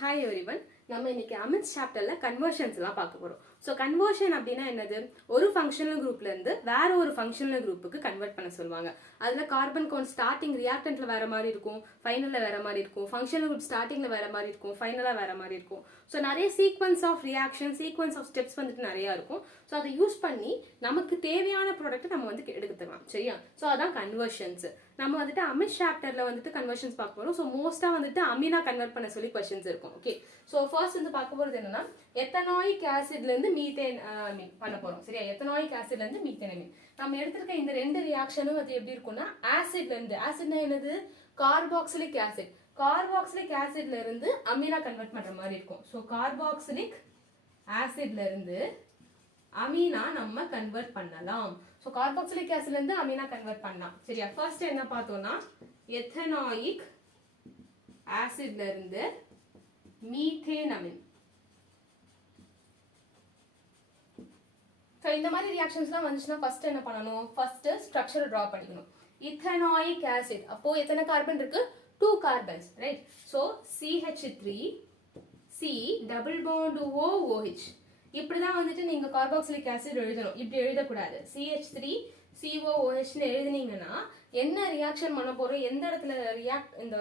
Hi everyone. நம்ம இன்னைக்கு அமின்ஸ் சாப்டர்ல கன்வர்ஷன்ஸ்லாம் பார்க்க போறோம். ஸோ கன்வர்ஷன் அப்படின்னா என்னது? ஒரு ஃபங்க்ஷனல் குரூப்ல இருந்து வேற ஒரு ஃபங்க்ஷனல் குரூப்புக்கு கன்வெர்ட் பண்ண சொல்லுவாங்க. அதுல கார்பன் கவுண்ட் ஸ்டார்டிங் ரியாக்டன்ட்ல வேற மாதிரி இருக்கும், ஃபைனல்ல வேற மாதிரி இருக்கும், ஃபங்க்ஷனல் குரூப் ஸ்டார்டிங்ல வேற மாதிரி இருக்கும், ஃபைனலா வேற மாதிரி இருக்கும். ஸோ நிறைய sequence of reaction, sequence of steps வந்துட்டு நிறைய இருக்கும். ஸோ அதை யூஸ் பண்ணி நமக்கு தேவையான ப்ராடக்ட்டை நம்ம வந்து எடுத்துக்கலாம். சரியா? ஸோ அதான் கன்வர்ஷன்ஸ். நம்ம வந்துட்டு அமின்ஸ் சாப்டர்ல வந்துட்டு கன்வர்ஷன்ஸ் பார்க்க போறோம். ஸோ மோஸ்டா வந்துட்டு அமீனா கன்வெர்ட் பண்ண சொல்லி கொஸ்டின்ஸ் இருக்கும். ஓகே, ஸோ ஃபர்ஸ்ட் வந்து பார்க்க போறது என்னன்னா எத்தனாயிக் ஆசிட்ல இருந்து மீத்தேன் பண்ண போறோம். சரியா? எத்தனாயிக் ஆசிட்ல இருந்து மீத்தேனமீன் நம்ம எடுத்திருக்க இந்த ரெண்டு ரியாக்ஷனும் அது எப்படி இருக்கும்னா ஆசிட்ல இருந்து, ஆசிட்னா என்னது? Carboxylic acid. கார்பாக்சிலிக் ஆசிட்ல இருந்து அமீனா கன்வெர்ட் பண்ற மாதிரி இருக்கும். ஸோ கார்பாக்சிலிக் ஆசிட்ல இருந்து அமீனா நம்ம கன்வெர்ட் பண்ணலாம். ஸோ கார்பாக்சிலிக் ஆசிட்ல இருந்து அமீனா கன்வெர்ட் பண்ணலாம். சரியா? ஃபர்ஸ்ட் என்ன பார்த்தோம்னா எத்தனாயிக் ஆசிட்ல இருந்து மீத்தேனமின். ஸோ இந்த மாதிரி ரியாக்ஷன்ஸ்லாம் வந்துச்சுன்னா ஃபர்ஸ்ட் என்ன பண்ணணும்? ஃபர்ஸ்ட் ஸ்ட்ரக்சர் டிரா பண்ணிக்கணும். இத்தனாயிக் ஆசிட், அப்போ எத்தனை கார்பன் இருக்கு? 2 carbons, right? So CH3 C double bond OOH. இப்படிதான் வந்துட்டு நீங்க கார்பாக்சிலிக் ஆசிட் எழுதணும். இப்படி எழுதக்கூடாது. CH3 COOH எழுதினீங்கன்னா என்ன ரியாக்ஷன் பண்ண போறோம், எந்த இடத்துல இந்த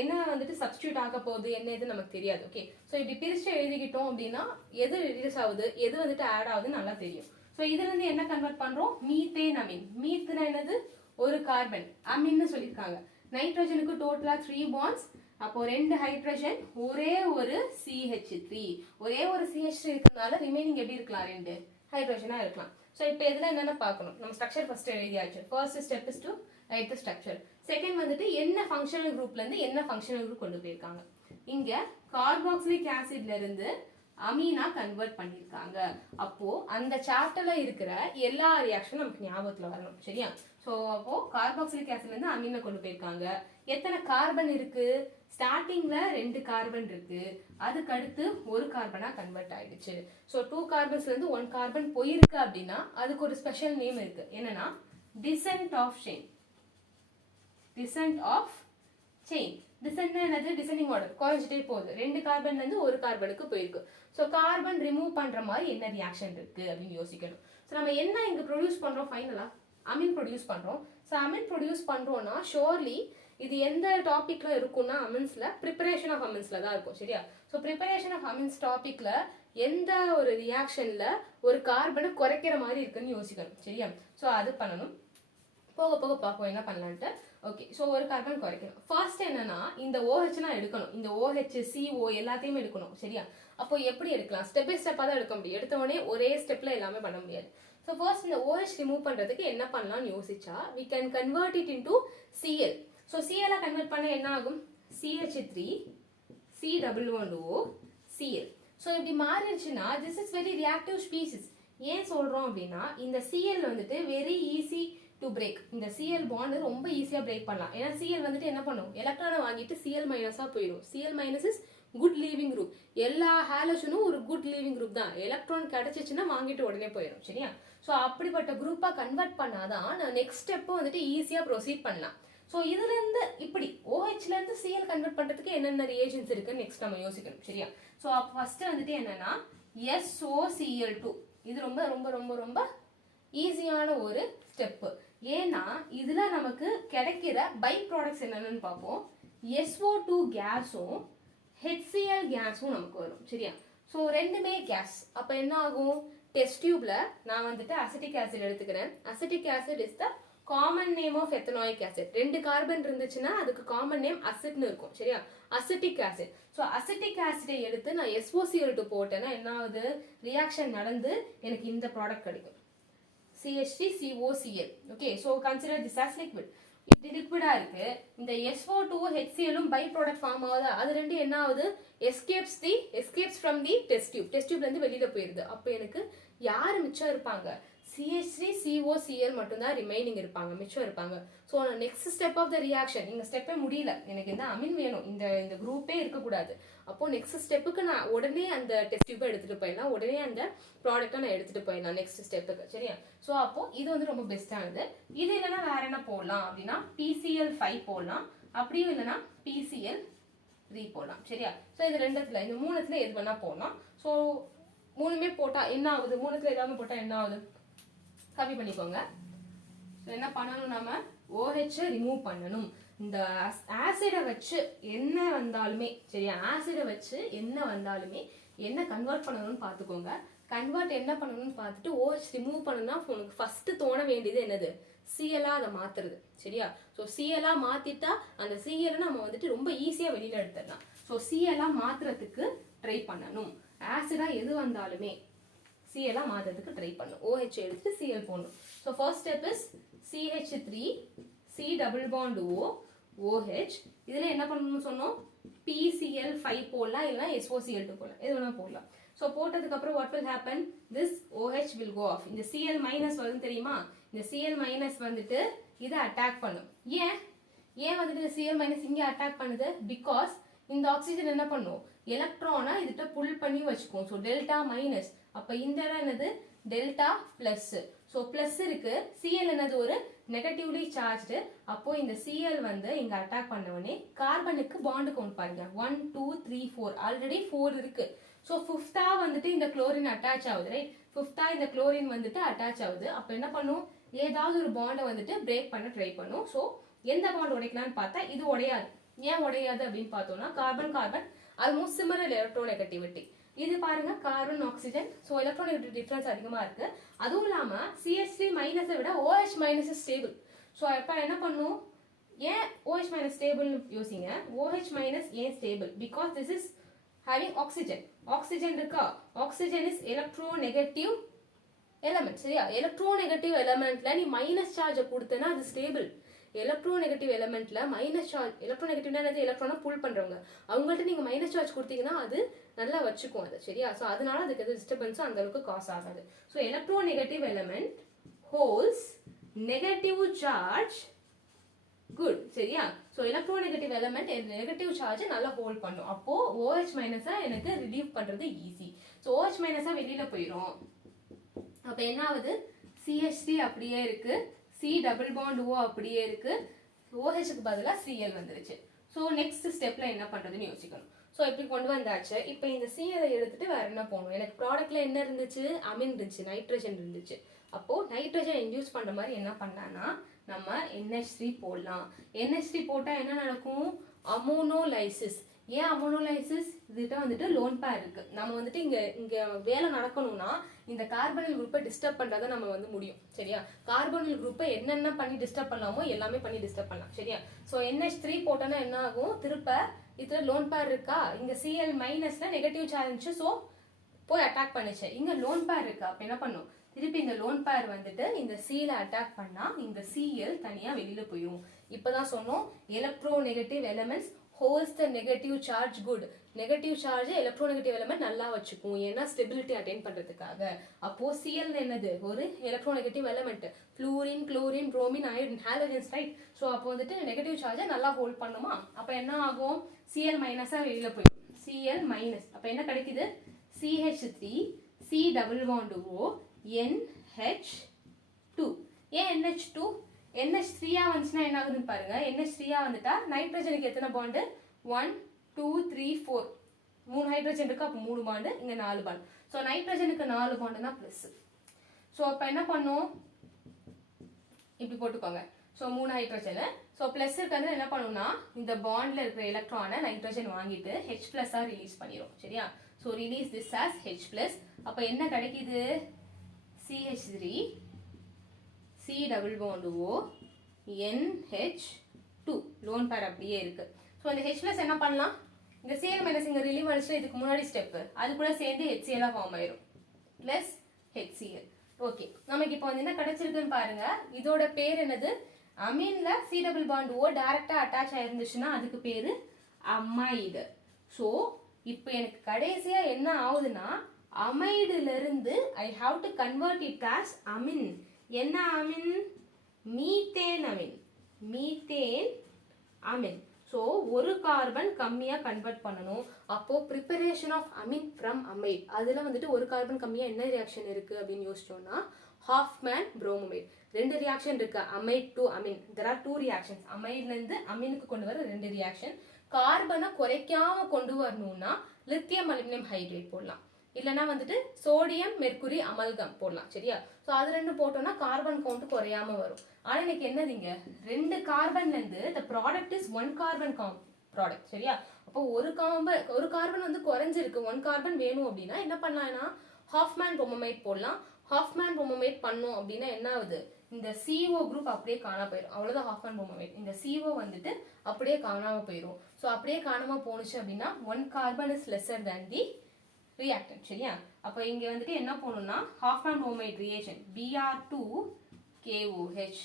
என்ன வந்துட்டு சப்ஸ்டியூட் ஆக போகுது, என்ன இது நமக்கு தெரியாது. ஓகே, ஸோ இப்படி பிரிச்சு எழுதிக்கிட்டோம் அப்படின்னா எது ரிடியூஸ் ஆகுது, எது வந்துட்டு ஆட் ஆகுதுன்னு நல்லா தெரியும். ஸோ இதுல இருந்து என்ன கன்வெர்ட் பண்றோம்? மீத்தேனமின். மீத்னா என்னது? ஒரு கார்பன். அமின்னு சொல்லியிருக்காங்க. நைட்ரோஜனுக்கு டோட்டலா 3 பாண்ட்ஸ். அப்போ 2 ஹைட்ரஜன், ஒரே ஒரு CH3. ஒரே ஒரு CH3 இருக்கிறதுனால ரிமைனிங் எப்படி இருக்கலாம்? 2 ஹைட்ரஜனா இருக்கலாம். ஸோ இப்போ இதுல என்னென்ன பார்க்கணும்? நம்ம ஸ்ட்ரக்சர் ஃபர்ஸ்ட் எழுதியாச்சு. First step is to right the structure. Second வந்துட்டு என்ன ஃபங்க்ஷனல் குரூப்ல இருந்து என்ன ஃபங்க்ஷனல் குரூப் கொண்டு போயிருக்காங்க. இங்க கார்பாக்சிலிக் ஆசிட்ல இருந்து அமீனா கன்வெர்ட் பண்ணிருக்காங்க. அப்போ அந்த சாப்டர்ல இருக்கிற எல்லா ரியாக்ஷனும் நமக்கு ஞாபகத்துல வரணும். சரியா? ஸோ அப்போ கார்பாக்சிலிக் ஆசிட்ல இருந்து அமீனை கொண்டு போயிருக்காங்க. எத்தனை கார்பன் இருக்கு? ஸ்டார்டிங்ல 2 கார்பன் இருக்கு, அதுக்கு அடுத்து ஒரு கார்பனா கன்வெர்ட் ஆயிடுச்சு. ஸோ 2 கார்பன்ஸ்ல இருந்து 1 கார்பன் போயிருக்கு அப்படின்னா அதுக்கு ஒரு ஸ்பெஷல் நேம் இருக்கு. என்னன்னா descent of chain. Descent of chain. டிசென்ட்னா என்னது? டிசெண்டிங் ஆர்டர், குறைஞ்சிட்டே போகுது. 2 கார்பன்ல இருந்து ஒரு கார்பனுக்கு போயிருக்கு. ஸோ கார்பன் ரிமூவ் பண்ற மாதிரி என்ன ரியாக்ஷன் இருக்கு அப்படின்னு யோசிக்கணும். ஸோ நம்ம என்ன இங்க ப்ரொடியூஸ் பண்றோம்? ஃபைனலா அமீன் ப்ரொடியூஸ் பண்றோம். ஸோ அமீன் ப்ரொடியூஸ் பண்றோம்னா ஷோர்லி இது எந்த டாபிக்ல இருக்கும்னா அமின்ஸ்ல ப்ரிப்பரேஷன் ஆஃப் அமின்ஸ்ல தான் இருக்கும். சரியா? ஸோ ப்ரிப்பரேஷன் ஆஃப் அமின்ஸ் டாபிக்ல எந்த ஒரு ரியாக்ஷன்ல ஒரு கார்பனை குறைக்கிற மாதிரி இருக்குன்னு யோசிக்கணும். சரியா? ஸோ அது பண்ணணும். போக போக பார்ப்போம் என்ன பண்ணலான்ட்டு. ஓகே, ஸோ ஒரு கார்பன் குறைக்கணும். ஃபர்ஸ்ட் என்னன்னா இந்த OHலாம் எடுக்கணும். இந்த OH CO எல்லாத்தையுமே எடுக்கணும். சரியா? அப்போ எப்படி எடுக்கலாம்? ஸ்டெப் பை ஸ்டெப்பாக தான் எடுக்க முடியும். எடுத்த உடனே ஒரே ஸ்டெப்ல எல்லாமே பண்ண முடியாது. ஸோ ஃபர்ஸ்ட் இந்த OH ரிமூவ் பண்றதுக்கு என்ன பண்ணலாம்னு யோசிச்சா we can convert it into Cl. So Cl convert பண்ண என்ன ஆகும்? CH3 C double bond O Cl. So இப்படி மாறிடுச்சுன்னா this is very reactive species. ஏன் சொல்றோம் அப்படின்னா இந்த Cl வந்துட்டு வெரி ஈஸி டு பிரேக். இந்த Cl பாண்ட் ரொம்ப ஈஸியா பிரேக் பண்ணலாம். ஏன்னா Cl வந்துட்டு என்ன பண்ணும்? எலக்ட்ரானை வாங்கிட்டு Cl மைனஸா போயிடும். Cl minus is good leaving group. எல்லா ஹாலஜனும் ஒரு குட் லீவிங் குரூப் தான். எலக்ட்ரான் கிடைச்சிச்சுன்னா வாங்கிட்டு உடனே போயிடும். சரியா? ஸோ அப்படிப்பட்ட குரூப்பா கன்வெர்ட் பண்ணாதான் நான் நெக்ஸ்ட் ஸ்டெப் வந்துட்டு ஈஸியா ப்ரொசீட் பண்ணலாம். ஸோ இதுல இருந்து இப்படி OHல இருந்து Cl கன்வெர்ட் பண்றதுக்கு என்னென்ன ரிஏஜன்ஸ் இருக்குன்னு நெக்ஸ்ட் நம்ம யோசிக்கணும். சரியா? ஸோ அப்போ ஃபர்ஸ்ட் வந்துட்டு என்னன்னா SOCl2. இது ரொம்ப ரொம்ப ரொம்ப ரொம்ப ஈஸியான ஒரு ஸ்டெப். ஏன்னா இதுல நமக்கு கிடைக்கிற பை ப்ராடக்ட்ஸ் என்னன்னு பார்ப்போம். SO2 கேஸும் HCl கேஸும் நமக்கு வரும். சரியா? ஸோ ரெண்டுமே கேஸ். அப்ப என்ன ஆகும்? டெஸ்ட் டியூப்ல நான் வந்துட்டு அசிட்டிக் ஆசிட் எடுத்துக்கிறேன். Acetic acid is the common name of ethanoic acid. 2 carbon இருந்துச்சுன்னா அதுக்கு காமன் நேம் அசிட்னு இருக்கும். சரியா? Acetic acid. ஸோ அசிட்டிக் ஆசிடை எடுத்து நான் SOCl2 போட்டேன்னா என்ன ஆகுது? ரியாக்ஷன் நடந்து எனக்கு இந்த ப்ராடக்ட் கிடைக்கும். CH3COCl. Okay, so consider this as liquid. இப்படி லிக்விடா இருக்கு. இந்த SO2 HClம் பை ப்ராடக்ட் ஃபார்ம் ஆகுதா? அது ரெண்டு என்ன ஆகுது? Escapes from the test tube. Test டியூப்ல இருந்து வெளியில போயிருது. அப்போ எனக்கு யாரு மிச்சம் இருப்பாங்க? CH3COCl மட்டும்தான் ரிமைனிங் இருப்பாங்க, மிச்சம் இருப்பாங்க. So next step of the reaction, இந்த ஸ்டெப்பே முடியல, எனக்கு இந்த அமின் வேணும், இந்த குரூப்பே இருக்கக்கூடாது. அப்போ நெக்ஸ்ட் ஸ்டெப்புக்கு நான் உடனே அந்த டெஸ்ட் டியூப்பை எடுத்துட்டு போயிடலாம், உடனே அந்த ப்ராடக்டை நான் எடுத்துட்டு போயிடலாம் நெக்ஸ்ட் ஸ்டெப்புக்கு. சரியா? ஸோ அப்போ இது வந்து ரொம்ப பெஸ்டானது. இது இல்லைன்னா வேற என்ன போடலாம் அப்படின்னா PCl5 போடலாம். அப்படியும் இல்லைன்னா PCl 3 போடலாம் சரியா. ஸோ இது ரெண்டுத்துல இந்த மூணுத்துல எது வேணா போடலாம். ஸோ மூணுமே போட்டா என்ன ஆகுது, மூணுத்துல ஏதாவது போட்டா என்ன ஆகுது, காப்பி பண்ணிக்கோங்க. ஸோ என்ன பண்ணணும், நம்ம OH ரிமூவ் பண்ணணும். இந்த ஆசிடை வச்சு என்ன வந்தாலுமே சரியா, ஆசிடை வச்சு என்ன வந்தாலுமே என்ன கன்வெர்ட் பண்ணணும்னு பார்த்துக்கோங்க. கன்வெர்ட் என்ன பண்ணணும்னு பார்த்துட்டு OH ரிமூவ் பண்ணணும்னா உங்களுக்கு ஃபர்ஸ்ட் தோண வேண்டியது என்னது, சிஎலா அதை மாத்துறது சரியா. ஸோ சிஎலா மாத்திட்டா அந்த சிஎலை நம்ம வந்துட்டு ரொம்ப ஈஸியா வெளியில எடுத்துடலாம். ஸோ சிஎலா மாத்துறதுக்கு ட்ரை பண்ணணும். ஆசிடா எது வந்தாலுமே சிஎலா மாத்துறதுக்கு ட்ரை பண்ணணும். OH எடுத்து சிஎல் போடணும். So first step is CH3 C double bond O OH. இதுல என்ன பண்ணணும்னு சொன்னோம், PCl5 போடலாம், இல்லைன்னா SOCl2 போடலாம், எது வேணா போடலாம். ஸோ போட்டதுக்கு அப்புறம் what will happen, this OH will go off. இந்த Cl மைனஸ் வருது தெரியுமா, இந்த Cl மைனஸ் வந்துட்டு இதை அட்டாக் பண்ணும். ஏன் வந்துட்டு இந்த Cl மைனஸ் இங்கே அட்டாக் பண்ணுது, பிகாஸ் இந்த ஆக்சிஜன் என்ன பண்ணும், எலக்ட்ரானை இதுகிட்ட புல் பண்ணி வச்சுக்கும். ஸோ டெல்டா மைனஸ், அப்போ இந்த இடம் என்னது டெல்டா பிளஸ். ஸோ பிளஸ் இருக்கு, Cl என்னது ஒரு நெகட்டிவ்லி சார்ஜ்டு. அப்போ இந்த Cl வந்து இங்க அட்டாக் பண்ணவனே கார்பனுக்கு பாண்ட் கவுண்ட் பாருங்க, 1 2 3 4, ஆல்ரெடி 4 இருக்கு. ஸோ ஃபிஃப்த்தா வந்துட்டு இந்த குளோரின் அட்டாச் ஆகுது ரைட், ஃபிஃப்த்தா இந்த குளோரின் வந்துட்டு அட்டாச் ஆகுது. அப்போ என்ன பண்ணும், ஏதாவது ஒரு பாண்டை வந்துட்டு பிரேக் பண்ண ட்ரை பண்ணும். ஸோ எந்த பாண்ட் உடைக்கலாம்னு பார்த்தா இது உடையாது. ஏன் உடையாது அப்படின்னு பார்த்தோம்னா, carbon carbon almost similar electronegativity. இது பாருங்க carbon oxygen, so electronic difference அதிகமாக இருக்கு. அதுவும் இல்லாமல் CH3 மைனஸை விட OH மைனஸ் ஸ்டேபிள். ஸோ இப்போ என்ன பண்ணும், ஏன் OH மைனஸ் ஸ்டேபிள்னு யோசிங்க. OH மைனஸ் ஏன் stable, because this is having oxygen. Oxygen இருக்கா, ஆக்சிஜன் இஸ் எலக்ட்ரோநெகட்டிவ் எலமெண்ட் சரியா. எலக்ட்ரோநெகட்டிவ் எலமெண்ட்ல நீ மைனஸ் சார்ஜை கொடுத்தனா அது ஸ்டேபிள். எலக்ட்ரோநெகட்டிவ் எலமெண்ட்ல மைனஸ் சார்ஜ், எலக்ட்ரோநெகட்டிவ்னா எலக்ட்ரானை புல் பண்றவங்க, அவங்கள்ட்ட நீங்க மைனஸ் சார்ஜ் கொடுத்தீங்கன்னா அது நல்லா வச்சுக்கும் அது சரியா. ஸோ அதனால அதுக்கு எது டிஸ்டர்பன்ஸும் அந்த அளவுக்கு காஸ் ஆகாது. So electronegative element holds negative charge good சரியா. So electronegative element negative charge நல்லா ஹோல்ட் பண்ணும். அப்போ OH மைனஸா எனக்கு ரிலீவ் பண்றது ஈஸி. ஸோ OH மைனஸா வெளியில போயிடும். அப்போ என்ன ஆகுது, CH3 அப்படியே இருக்கு, C டபுள் பாண்ட் O அப்படியே இருக்கு, OHக்கு பதிலாக Cl வந்துருச்சு. ஸோ நெக்ஸ்ட் ஸ்டெப்ல என்ன பண்றதுன்னு யோசிக்கணும். ஸோ இப்படி கொண்டு வந்தாச்சு. இப்போ இந்த Cl எடுத்துட்டு வேற என்ன போகணும், எனக்கு ப்ராடக்ட்ல என்ன இருந்துச்சு, அமின் இருந்துச்சு, நைட்ரஜன் இருந்துச்சு. அப்போ நைட்ரஜன் இன்டியூஸ் பண்ற மாதிரி என்ன பண்ணலாம்னா நம்ம NH3 போடலாம். NH3 போட்டா என்ன நடக்கும், அமோனோலைசிஸ். ஏன் அமோனோலைசிஸ், இதுகிட்ட வந்துட்டு லோன் பேர் இருக்கு. நம்ம வந்துட்டு இங்க வேலை நடக்கணும்னா இந்த கார்பனில் குரூப்பை டிஸ்டர்ப் பண்றத நம்ம வந்து முடியும் சரியா. கார்பனில் குரூப்பை என்னென்ன பண்ணி டிஸ்டர்ப் பண்ணலாமோ எல்லாமே பண்ணி டிஸ்டர்ப் பண்ணலாம் சரியா. ஸோ NH3 போட்டோன்னா என்ன ஆகும், திருப்ப இதுல லோன் பேர் இருக்கா, இங்க Cl மைனஸ்ல நெகட்டிவ் சார்ஜ் இருந்துச்சு, ஸோ போய் அட்டாக் பண்ணுச்சு. இங்க லோன் பேர் இருக்கு, அப்ப என்ன பண்ணும், திருப்பி இந்த லோன் பேர் வந்துட்டு இந்த Cல அட்டாக் பண்ணா இந்த Cl தனியா வெளியில போயிடும். இப்பதான் சொன்னோம் electronegative elements holds the negative charge good. Negative charge electronegative element நல்லா வச்சுக்கும், ஏன்னா ஸ்டெபிலிட்டி அட்டைன் பண்றதுக்காக. அப்போ Cl என்னது ஒரு electronegative element, fluorine chlorine bromine iodine halogens right. So அப்போ வந்துட்டு நெகட்டிவ் சார்ஜை நல்லா ஹோல்ட் பண்ணுமா, அப்போ என்ன ஆகும், Cl மைனஸா வெளியில போயிடும். Cl மைனஸ், அப்போ என்ன கிடைக்குது, CH3 C double bond O NH2. ஏன் NH2, NH3 வந்துச்சுன்னா என்ன ஆகுதுன்னு பாருங்க. NH3 வந்துட்டா நைட்ரஜனுக்கு எத்தனை பாண்டு, 1 2 3 4, 3 ஹைட்ரஜன் இருக்கு, அப்போ 3 பாண்டு, இங்க 4 பாண்டு. ஸோ நைட்ரஜனுக்கு 4 பாண்டுனா பிளஸ். ஸோ அப்போ என்ன பண்ணும், இப்படி போட்டுக்கோங்க. ஸோ 3 ஹைட்ரஜன், ஸோ பிளஸ் இருக்கிறது என்ன பண்ணும்னா இந்த பாண்ட்ல இருக்கிற எலக்ட்ரானை நைட்ரஜன் வாங்கிட்டு H பிளஸ்ஸா ரிலீஸ் பண்ணிடும் சரியா. So release this as H plus. அப்போ என்ன கிடைக்குது, CH3 C double bond O NH2 lone pair அப்படியே இருக்கு. ஸோ இந்த H பிளஸ் என்ன பண்ணலாம், இந்த Cl மைனஸ் இங்க ரிலீவ் ஆயிடுச்சு, இதுக்கு முன்னாடி ஸ்டெப் அது கூட சேர்ந்து HCl ஃபார்ம் ஆயிரும் பிளஸ் HCl. ஓகே, நமக்கு இப்போ வந்து என்ன கிடைச்சிருக்குன்னு பாருங்க. இதோட பேர் என்னது, அமீன்ல C டபுள் பாண்ட் O டைரக்டா அட்டாச் ஆயிருந்துச்சுன்னா அதுக்கு பேரு அமைடு. ஸோ இப்போ எனக்கு கடைசியா என்ன ஆகுதுன்னா, அமைடுல இருந்து I have to convert it as amine. என்ன amine, methane amine, methane amine. So ஒரு கார்பன் கம்மியா கன்வெர்ட் பண்ணணும். அப்போ preparation of amine from amide, அதுல வந்துட்டு ஒரு கார்பன் கம்மியா என்ன ரியாக்ஷன் இருக்கு அப்படின்னு யோசிச்சோம்னா ஹாஃப்மேன் புரோமோமைட். 2 ரியாக்ஷன் இருக்கு amide to amine. There are 2 reactions. அமைட்ல இருந்து அமினுக்கு கொண்டு வர 2 ரியாக்ஷன். கார்பனை குறைக்காம கொண்டு வரணும்னா லித்தியம் அலுமினியம் ஹைட்ரேட் போடலாம், இல்லைன்னா வந்துட்டு சோடியம் மெர்குரி அமல்கம் போடலாம். சரியா? ஸோ அது ரெண்டு போட்டோம்னா கார்பன் கவுண்ட் குறையாம வரும். ஆனா இன்னைக்கு என்னதுங்க, 2 கார்பன்ல இருந்து the product is 1 carbon product. சரியா? அப்போ ஒரு கார்பன் வந்து குறைஞ்சிருக்கு, 1 கார்பன் வேணும் அப்படின்னா என்ன பண்ணலாம்னா ஹாஃப்மேன் புரோமோமைட் போடலாம். ஹாஃப்மேன் புரோமோமைட் பண்ணோம் அப்படின்னா என்ன ஆகுது, இந்த CO குரூப் அப்படியே காணாம போயிடும். அவ்வளவுதான் ஹாஃப்மேன் புரோமோமைட். இந்த CO வந்துட்டு அப்படியே காணாம போயிடும். ஸோ அப்படியே காணாம போனுச்சு அப்படின்னா 1 carbon is lesser than the reactant. சரியா? அப்போ இங்க வந்துட்டு என்ன போடணும்னா Hofmann புரோமோமைட் reaction Br2KOH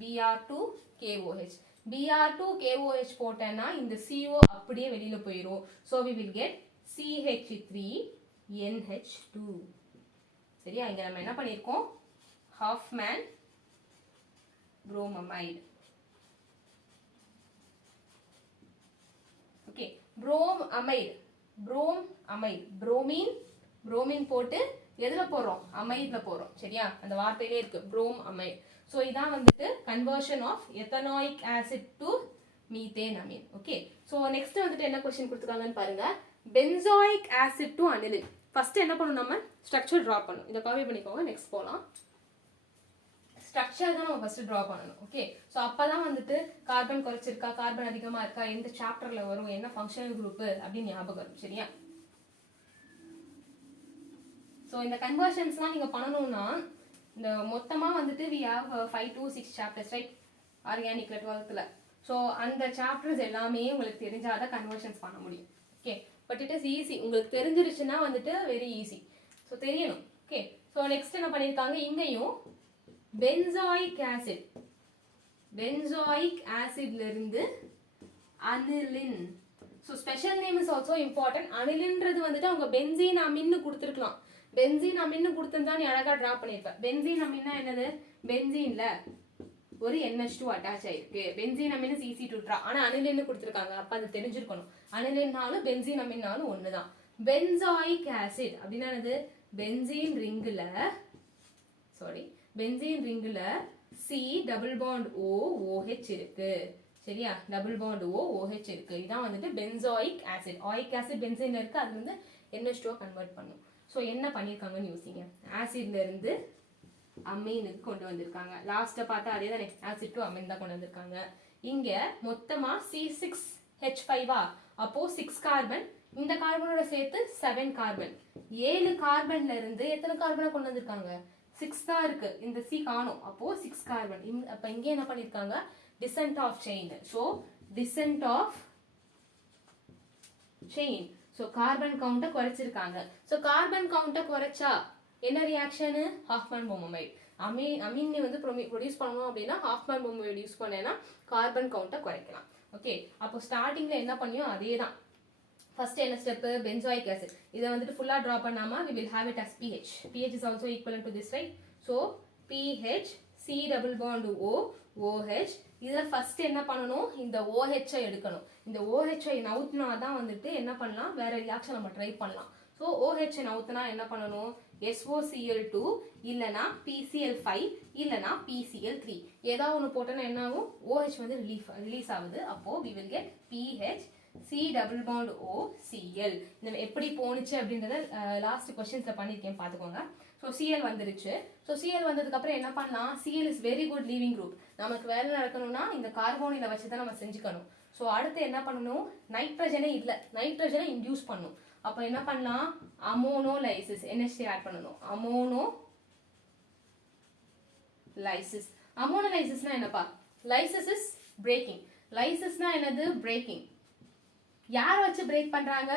Br2KOH Br2KOH போட்டேன்னா இந்த CO அப்படியே வெளியில போயிடும். So we will get CH3NH2. சரியா? இங்க நம்ம என்ன பண்ணிருக்கோம், Hofmann bromamide. Okay, bromamide bromine போட்டு எதுல போறோம், அமைட்ல போறோம். சரியா? அந்த வார்த்தையிலே இருக்கு bromamide. சோ இதான் வந்துட்டு conversion of ethanoic acid to methanamine. Okay, so next வந்துட்டு என்ன क्वेश्चन கொடுத்திருக்காங்கன்னு பாருங்க. benzoic acid to aniline. First என்ன பண்ணனும், நம்ம ஸ்ட்ரக்சர் டிரா பண்ணனும். இத காப்பி பண்ணிக்கோங்க, நெக்ஸ்ட் போலாம். ஸ்ட்ரக்சர் தான் நம்ம ஃபர்ஸ்ட் டிரா பண்ணனும். ஓகே, சோ அப்பதான் வந்துட்டு கார்பன் குறைச்சிருக்கா, கார்பன் அதிகமா இருக்கா, எந்த சாப்டர்ல வரும், என்ன ஃபங்க்ஷனல் குரூப் அப்படி ஞாபகம் வரும். சரியா? சோ இந்த கன்வர்ஷன்ஸ்லாம் நீங்க பண்ணனும்னா இந்த மொத்தமா வந்துட்டு we have 5 to 6 chapters, right? ஆர்கானிக்ல 12th ல. சோ அந்த சாப்டர்ஸ் எல்லாமே உங்களுக்கு தெரிஞ்சாதான் கன்வர்ஷன்ஸ் பண்ண முடியும். Okay, but it is easy. உங்களுக்கு தெரிஞ்சிருச்சுன்னா வந்துட்டு வெரி ஈஸி. சோ தெரியணும். ஓகே, சோ நெக்ஸ்ட் என்ன பண்ணிருக்காங்க, இங்கேயும் benzoic acidல இருந்து aniline. So special name is also important. Anilinன்றது வந்துட்டு அவங்க பென்சீன் அமீன் கொடுத்திருக்கலாம். பென்சீன் அமீன் கொடுத்திருந்தா நீ அழகா டிரா பண்ணிருப்ப. பென்சீன் அமீன்னா என்னது, பென்சீன்ல ஒரு NH2 அட்டாச் ஆயிருக்கு. Benzene amine is easy to draw. ஆனா அனிலின் கொடுத்திருக்காங்க, அப்ப அது தெரிஞ்சிருக்கணும். அனிலின்னாலும் பென்சீன் அமீன்னாலும் ஒண்ணுதான். benzoic acid அப்படின்னா என்னது, பென்சீன் ரிங்குல C டபுள் பாண்ட் OH இருக்கு. சரியா? டபுள் பாண்ட் OH இருக்கு. இதான் வந்துட்டு benzoic acid. oic acid பென்சீன்ல இருக்கு, அது வந்து NH2 கன்வர்ட் பண்ணும். சோ என்ன பண்ணிருக்காங்கன்னு யோசிங்க. ஆசிட்ல இருந்து அமீனுக்கு கொண்டு வந்திருக்காங்க. லாஸ்ட்டா பார்த்தா அதே தான், ஆசிட் டு அமீன் தான் கொண்டு வந்திருக்காங்க. இங்க மொத்தமா C6H5 அப்போ 6 கார்பன், இந்த கார்பனோட சேர்த்து 7 கார்பன். 7 கார்பன்ல இருந்து எத்தனை கார்பனை கொண்டு வந்திருக்காங்க, 6 தான் இருக்கு. இந்த C காணோம், அப்போ 6 கார்பன். அப்ப இங்க என்ன பண்ணிருக்காங்க, descent of chain. so descent of chain. so carbon கவுண்ட குறைச்சிருக்காங்க. so கார்பன் கவுண்ட குறைச்சா என்ன ரியாக்ஷன், ஹாஃப்மேன் புரோமோமைட். அமீன் வந்து ப்ரொடியூஸ் பண்ணணும் அப்படின்னா ஹாஃப்மேன் புரோமோமைட் யூஸ் பண்ணேன்னா கார்பன் கவுண்ட குறைக்கலாம். ஓகே, அப்போ ஸ்டார்டிங்ல என்ன பண்ணியோ அதே தான். ஃபர்ஸ்ட் என்ன ஸ்டெப், benzoic acid. இதை வந்துட்டு ஃபுல்லா டிரா பண்ணாம we will have it as pH. pH is also equivalent to this, right? so pH C double bond O OH. இதுல ஃபர்ஸ்ட் என்ன பண்ணணும், இந்த OH எடுக்கணும். இந்த OH நவுத்தினா தான் வந்துட்டு என்ன பண்ணலாம், வேற ரியாக்ஷன் நம்ம ட்ரை பண்ணலாம். ஸோ OH நவுத்தினா என்ன பண்ணணும், SOCl2 இல்லனா PCl5 இல்லனா PCl3 ஏதாவது ஒன்று போட்டோன்னா என்ன ஆகும், OH வந்து ரிலீஸ் ஆகுது. அப்போ we will get pH C double bond O Cl. இந்த எப்படி போனுச்சு அப்படின்றத லாஸ்ட் क्वेश्चंसல பண்ணிருக்கேன், பாத்துக்கோங்க. சோ Cl வந்துருச்சு. சோ Cl வந்ததுக்கு அப்புறம் என்ன பண்ணலாம், Cl is very good leaving group. நமக்கு வேலை நடக்கணும்னா இந்த கார்போனில வச்சு தான் நம்ம செஞ்சுக்கணும். சோ அடுத்து என்ன பண்ணணும், நைட்ரஜனே இல்ல, நைட்ரஜனை இன்டியூஸ் பண்ணணும். அப்ப என்ன பண்ணலாம், அமோனோலைசிஸ் NH3 ஆட் பண்ணணும். அமோனோலைசிஸ். அமோனோலைசிஸ்னா என்னப்பா, லைசிஸ் இஸ் பிரேக்கிங். லைசிஸ்னா என்னது, பிரேக்கிங். யார வச்சு பிரேக் பண்றாங்க,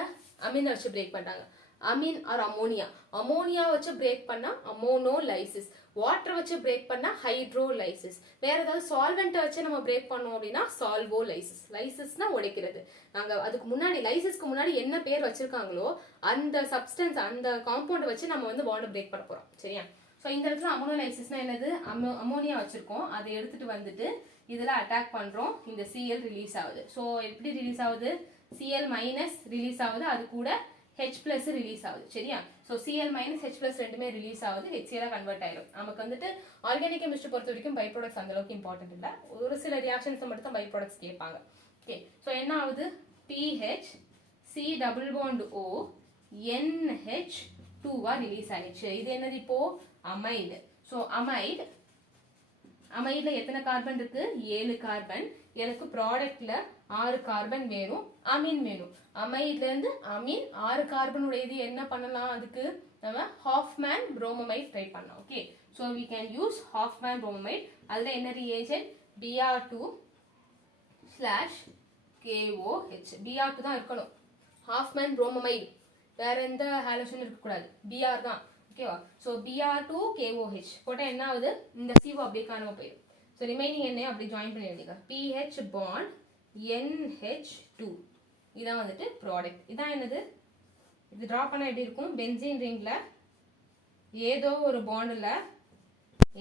அமீனை வச்சு பிரேக் பண்றாங்க. Amine or ammonia. அமோனியா வச்சு பிரேக் பண்ணா அமோனோலைசிஸ். வாட்டர் வச்சு பிரேக் பண்ணா ஹைட்ரோலைசிஸ். வேற ஏதாவது சால்வெண்ட் வச்சு நம்ம பிரேக் பண்ணோம் அப்படின்னா சால்வோலைசிஸ். லைசிஸ்னா உடைக்கிறது. நாங்க அதுக்கு முன்னாடி, லைசிஸ்க்கு முன்னாடி என்ன பேர் வச்சிருக்காங்களோ அந்த சப்ஸ்டன்ஸ், அந்த காம்பவுண்ட் வச்சு நம்ம வந்து பாண்ட் பிரேக் பண்ண போறோம். சரியா? சோ இந்த இடத்துல அமோனோலைசிஸ்னா என்னது, அமோனியா வச்சிருக்கோம், அதை எடுத்துட்டு வந்துட்டு இதுல அட்டாக் பண்றோம். இந்த Cl ரிலீஸ் ஆகுது. சோ எப்படி ரிலீஸ் ஆகுது, Cl மைனஸ் ரிலீஸ் ஆகுது, அது கூட H பிளஸ் ரிலீஸ் ஆகுது. சரியா? So Cl minus H plus ரெண்டுமே ரிலீஸ் ஆகுது, HCl கன்வெர்ட் ஆயிடும். நமக்கு வந்துட்டு ஆர்கானிக் கெமிஸ்ட்ரி பொறுத்த வரைக்கும் பை ப்ராடக்ட்ஸ் அந்த அளவுக்கு இம்பார்ட்டன்ட் இல்ல, ஒரு சில ரியாக்ஷன்ஸ் மட்டும் தான் பை ப்ராடக்ட்ஸ் கேட்பாங்க. ஓகே, சோ என்ன ஆகுது, PH C double bond O NH2 release ஆயிடுச்சு. இது என்னது இப்போ அமைடு. ஸோ அமைட்ல எத்தனை கார்பன் இருக்கு? 7 கார்பன். எனக்கு ப்ராடக்ட்ல 6 கார்பன் வேணும், அமீன் வேணும். அமைட்ல இருந்து அமீன் 6 கார்பனுடையது என்ன பண்ணலாம்? அதுக்கு நம்ம ஹாஃப்மேன் புரோமமைட் ட்ரை பண்ணலாம். Okay, so we can use Hofmann bromamide. அதில் என்ன ரியேஜென்ட்? Br2/KOH. Br2 தான் இருக்கணும். ஹாஃப்மேன் புரோமமைட் வேற எந்த ஹாலோஜன் இருக்கக்கூடாது, Br தான். ஓகேவா? ஸோ Br2KOH போட்டால் என்ன ஆகுது? இந்த CO அப்படியே காணாம போயிடும். ஸோ ரிமைனிங் என்ன அப்படி ஜாயின் பண்ணி எழுதிக்க. PH bond NH2 இதான் வந்துட்டு ப்ராடக்ட். இதான் என்னது? இது ட்ரா பண்ணால் எப்படி இருக்கும்? பென்சீன் ரிங்கில் ஏதோ ஒரு பாண்டில்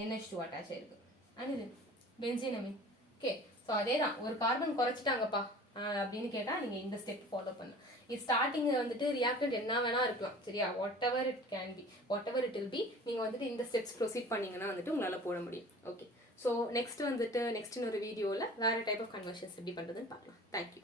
NH2 அட்டாச் ஆயிருக்கு. Aniline benzene amine. Okay, so அதே தான். ஒரு கார்பன் குறைச்சிட்டாங்கப்பா அப்படின்னு கேட்டால் நீங்கள் இந்த ஸ்டெப் ஃபாலோ பண்ணலாம். இது ஸ்டார்டிங் வந்துட்டு ரியாக்டன்ட் என்ன வேணா இருக்கலாம், சரியா? What ever it can be, what ever it will be. நீங்கள் வந்துட்டு இந்த ஸ்டெப்ஸ் ப்ரொசீட் பண்ணீங்கன்னா வந்துட்டு உங்களால் போட முடியும். ஓகே, ஸோ நெக்ஸ்ட் வந்துட்டு நெக்ஸ்ட் ஒரு வீடியோவில் வேறு டைப் ஆஃப் கன்வர்ஷன்ஸ் எப்படி பண்ணுறதுன்னு பார்க்கலாம். தேங்க்யூ.